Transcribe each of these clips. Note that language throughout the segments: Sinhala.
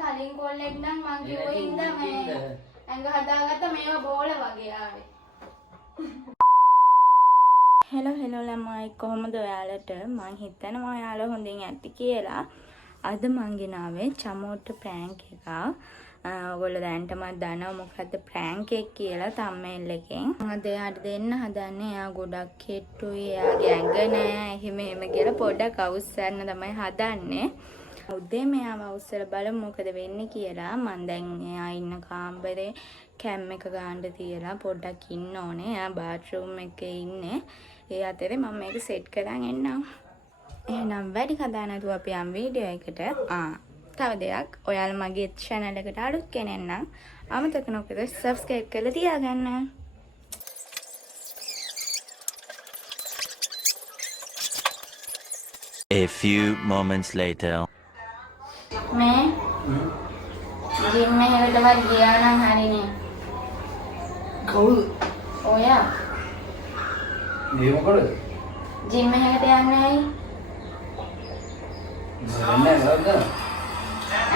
කලින් කොල්ලෙක් නම් මං කිව්ව හින්දා මේ ඇඟ හදාගත්ත මේවා බෝල වගේ ආවේ. හෙලෝ ළමයි කොහොමද ඔයාලට? මං හිතනවා ඔයාලා හොඳින් ඇති කියලා. අද මං ගෙනාවේ චමෝට්ට ප්‍රෑන්ක් එකක්. ඔයගොල්ලෝ දැනටමත් දන්නවා මොකද්ද ප්‍රෑන්ක් එක කියලා තම්මේල් එකෙන්. අද එයාට දෙන්න හදන්නේ. එයා ගොඩක් කෙට්ටුයි. එයාගේ ඇඟ නෑ. එහෙම කියලා පොඩ්ඩක් අවුස්සන්න තමයි හදන්නේ. උදේ මෙයාව අවුස්සලා බලමු මොකද වෙන්නේ කියලා. මං දැන් එයා ඉන්න කාමරේ කැම් එක ගන්න තියලා පොඩ්ඩක් ඉන්න ඕනේ. එයා බාත්රූම් එකේ ඉන්නේ. ඒ අතරේ මම මේක සෙට් කරන් එන්නම්. එහෙනම් වැඩි කතා නැතුව අපි යම් වීඩියෝ එකට. තව දෙයක්, ඔයාලා මගේ channel එකට අලුත් කෙනෙක් නම් අමතක නොකර subscribe කරලා තියාගන්න. A few moments later. මේ ජිම් එකකටවත් ගියා නම් හරිනේ. කවුද? ඔයා මේ මොකද? ජිම් එකකට යන්නේ ඇයි? නෑ නේද?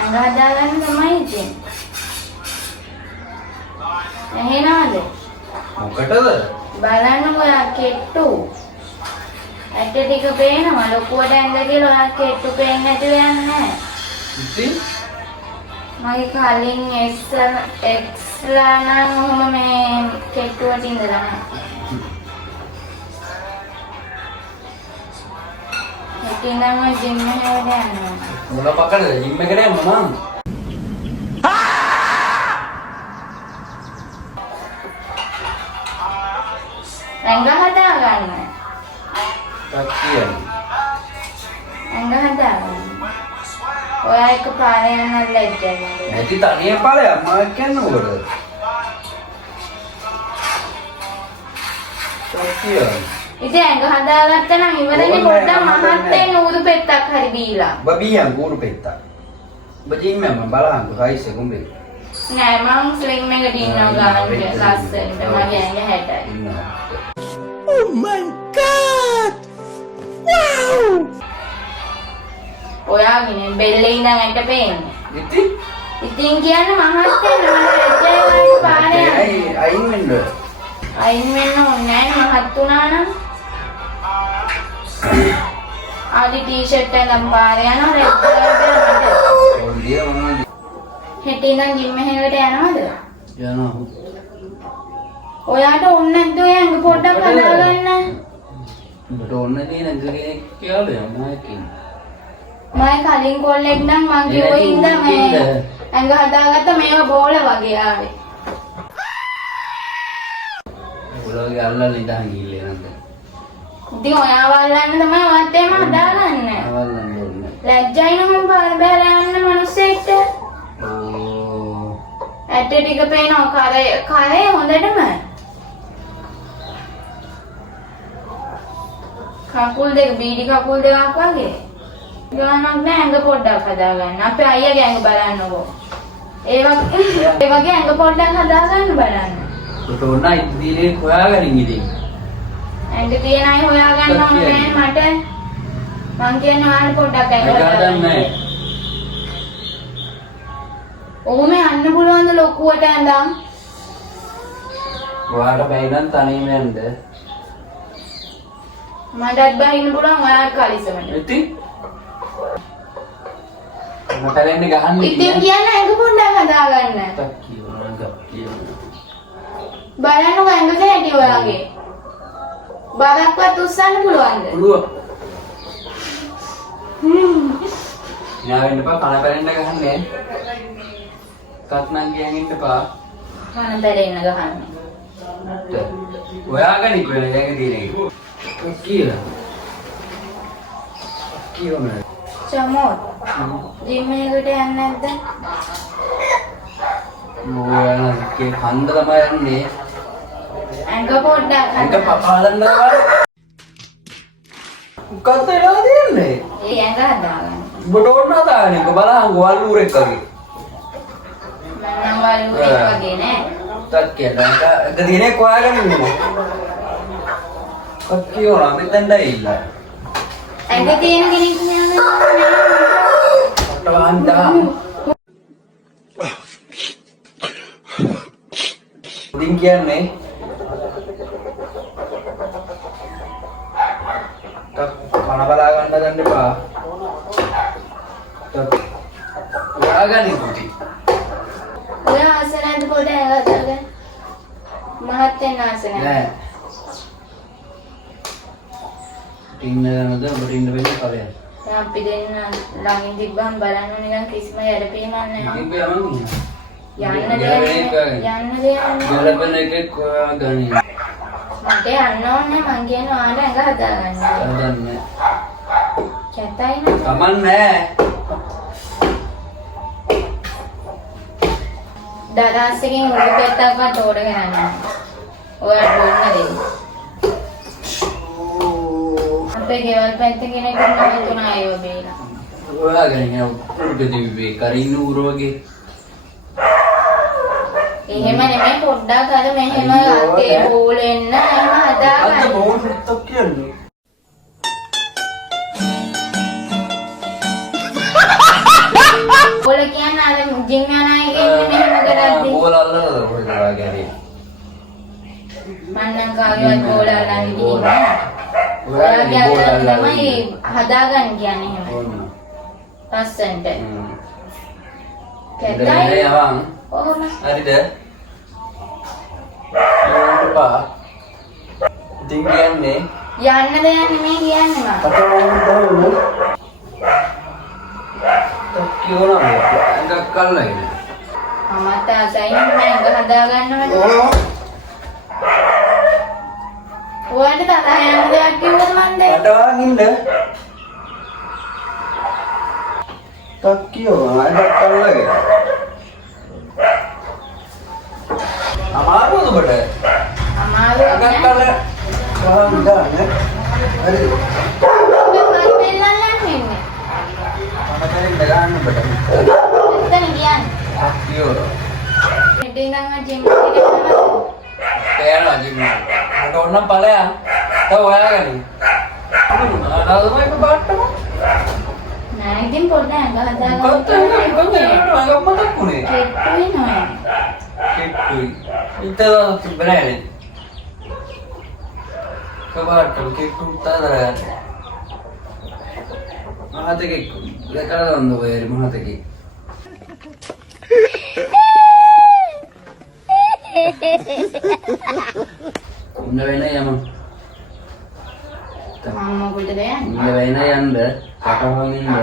ඇඟ හදාගන්න තමයි ඉතින්. එහෙනවද? මොකටද? බලන්න ඔයා කෙට්ටු. ඇට ටික පේනවා ලොකුවට ඇඳ කියලා ඔයා කෙට්ටු පේන්නේ නැතුව යන්නේ නැහැ. ඉතින් මගේ කලින් එක්ස්ලා නම් ඔහොම මේ කෙට්ටුවට ඉඳලා නැහැ. ඉතින් නම් ජිම් එකට යනවා. මොන පකඩද? ජිම් එකට යන්න මම. ඇඟ හදාගන්න. තාක්කියන්. ඇඟ හදාගන්න. ඔයා එක පාරේ යන්න ලැජ්ජයි. නැති තනිය ඵලයක් මම කියන්නේ මොකටද? තාක්කියන්. ඉතින් ඇඟ හදාගත්තා නම් ඉවරනේ. පොඩ්ඩක් මහත්තේ නූරු පෙත්තක් හරි බීලා. බබියන් කූරු පෙත්තා. ඔබ ජිම් එක බලන්න සයිස් එක උඹේ. නෑ මං ස්ලිම් එකට ඉන්නවා ගානට ලස්සනට. මගේ ඇඟ හැටයි. Oh my god! Wow! ඔයාගේ බෙල්ලේ ඉඳන් ඇට පේන්නේ. ඉතින් කියන්නේ මහත්තේ නම ලැජ්ජයි පාරේ. අයින් වෙන්න. අයින් වෙන්න ඕනේ නෑ මහත් උනා නම්. ආදි ටී-ෂර්ට් එකෙන් පාරේ යනවා ලැජ්ජාවට. ඔන්දිය මොනවද? හෙට ඉඳන් ජිම් එකකට යනවද? යනවා. ඔයාට ඕන නැද්ද ඔය ඇඟ පොඩ්ඩක් හදාගන්න? උඹට ඕන නේ නේද කෙනෙක් කියලා මම කියන්නේ. මම කලින් කොල්ලෙක් නම් මං කිව්ව හින්දා මේ ඇඟ හදාගත්ත මේවා බෝල වගේ ආවේ. ඔයගොල්ලෝගේ අල්ලලා ඉඳන් ගිහලා නේද? ඉතින් ඔයාව අල්ලන්න තමයි ඔයත් එහෙම හදාගන්නේ. අවල්ලන්න ඕනේ. ලැජ්ජයි නම් පාර බැලලා යන්න මිනිස්සෙක්ට. ඕ. ඇට ටික පේනවා කරේ හොඳටම. කකුල් දෙක බීඩි කකුල් දෙකක් වගේ. ගානක් නෑ ඇඟ පොඩ්ඩක් හදාගන්න. අපේ අයියාගේ ඇඟ බලන්නකෝ. ඒ වගේ ඇඟ පොඩ්ඩක් හදාගන්න බලන්න. ඔතන ඕනයි ඉතින් හොයාගන්න ඉතින්. ඇඟ තියෙන අය හොයාගන්න ඕනේ නෑ මට. මං කියන්නේ ඔයාලා පොඩ්ඩක් ඇඟ හදාගන්න නෑ. ඔහොම යන්න පුළුවන්ද ලොකුවට ඇඳන්? ඔයාලට බැයි නම් තනියම යන්න. මටත් බහින්න පුළුවන් ඔයාලා කලිසමට. ඉතින් මටලෙන්න ගහන්න ඉතින් කියන්නේ ඇඟ පොඩ්ඩක් හදාගන්න. බලන්නකො ඇඟක හැටි ඔයාගේ. බරක්වත් උස්සන්න පුළුවන්ද? පුළුවන්. නාවෙන්න එපා කන පැලෙන්න ගහන්නේ. කත්නම් ගියන් ඉන්න එපා. කන පැලෙන්න ගහන්නේ. ඔයාගෙන ඉක්වෙන දැන් තියෙන එක. කියලා. කියවම. චමෝත්. ජිම් එකට යන්නේ නැද්ද? මොයාගේ කන්ද තමයි යන්නේ. ඇඟ පොඩ්ඩක් ඇඟ පපාදන්න ගාන. මොකක්ද වෙලා තියෙන්නේ? ඒ ඇඟ හදාගන්න. ඔබට ඕන හදාගන්න එක බලහන් වල්ලූරෙක් වගේ. මම වලුරෙක් වගේ නෑ. 탁 කියලා එක දිනේ කොයාගෙන ඉන්නේ. කොක්කියෝ මෙතෙන්ද ඉන්න. ඇඟ තියෙන කෙනෙක් නෑ. අටවන්දා ඉතින් කියන්නේ කන බලා ගන්න ගන්න එපා. ඔයාගනි පුටි. ඔය ආසනද පොඩ ඇගතගෙන මහත් වෙන ආසනය. නෑ. ඉන්න ගන්නද ඔබට ඉන්න වෙන්නේ කවයද? අපි දෙන්න ළඟින් තිබ්බම බලන්න නිකන් කිසිම යඩපීමක් නැහැ. ඉතින් යමන් යන්න දෙයක් ගලපන එකක් ගනි. මට යන්න ඕනේ මං කියන ඔයාලා ඇඟ හදාගන්න. හදන්නේ. කැතයි නේද? කමන් නෑ. දරස් එකෙන් උඩු පෙත්තක්වත් ඕඩගෙන යනවා. ඔයාලා බොන්න දෙන්න. අපේ ගෙවල් පැත්තේ කෙනෙකුට නම් තුනයි ඔය බේලා. ඔයාගෙන උඩ දිව්වේ කරින්න ඌර වගේ. එහෙම නෙමෙයි පොඩ්ඩක් අර මෙහෙම අතේ බෝලෙන්න එහෙම හදාගන්න. අද බෝල් ෆුට්ටක් කියන්නේ. බෝල කියන්නේ අර ජිම් යන අය කියන්නේ මෙහෙම කරද්දී. බෝල් අල්ලලා ඔය කරා ගැරේ. මන්නම් කාගේවත් බෝල අල්ලන්න ගිහින් නෑ. ඔයාගේ අතට තමයි හදාගන්න කියන්නේ එහෙම. ලස්සනට. කැතයි. යවන්. ඔහොම. හරිද? යන්නපා. ඉතින් කියන්නේ යන්න දෙයක් නෙමෙයි කියන්නේ මම. කියනවා එකක් කල්ලාගෙන. මමත් ආසයි මම ඇඟ හදාගන්නවට. ඔයාලට තරහ යන දෙයක් කිව්වද මන්ද? අටවාන් ඉන්න. තක්කියෝ එකක් කල්ලාගෙන. අමාරුද ඔබට? අමාරුවක් එකක් නෑ. කල්ලා ගහන් දාන්න. හරිද? මම පෙන්නන්න ඉන්නේ. මම ගන්න ඔබට. එතන කියන්නේ. තක්කියෝ. හෙට ඉඳන් ජිම් එකට යනවා. පෑනවා ජිම් එකට. මට ඕනම් ඵලයන්. තව ඔයාගනි. ආනල්ම එක පාටම. නෑ ඉතින් පොඩ්ඩක් ඇඟ හදාගන්න. කොත්තෙන් මතක් වුණේ. කෙට්ටුයි නෑ. කෙට්ටුයි. ඉතලා තිබ්බනේ. කබාට්ටම් කෙට්ටු උත්තරය. මහතෙක් දැකලා වන්ද ඔය මහතෙක්. ඉන්න වෙන යම. මම මොකටද යන්නේ? ඉන්න වෙන යන්න කටහන් ඉන්න.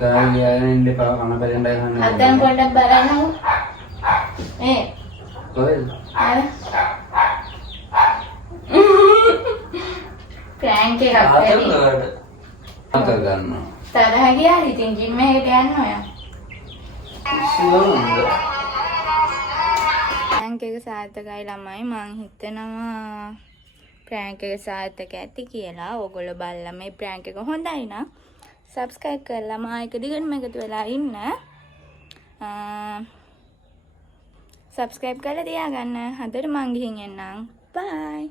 කායියන් ඉන්න පා කන බෙරෙන්ඩ ගන්න. අතෙන් පොඩ්ඩක් බලන්නකෝ. කොහෙද? අර ප්‍රෑන්ක් එකක් ආතල් වැඩි. වලට. අතල් ගන්නවා. තරහ ගියාද ඉතින් ජිම් එකට යන්න ඔයා? සිවුරුද? ප්‍රෑන්ක් එක සාර්ථකයි ළමයි මං හිතනවා ප්‍රෑන්ක් එක සාර්ථක ඇති කියලා. ඕගොල්ලෝ බලලා මේ ප්‍රෑන්ක් එක හොඳයි නම් සබ්ස්ක්‍රයිබ් කරලා මායික දිගටම එකතු වෙලා ඉන්න. සබ්ස්ක්‍රයිබ් කරලා තියාගන්න. හදට මං ගිහින් එන්නම්. බයි.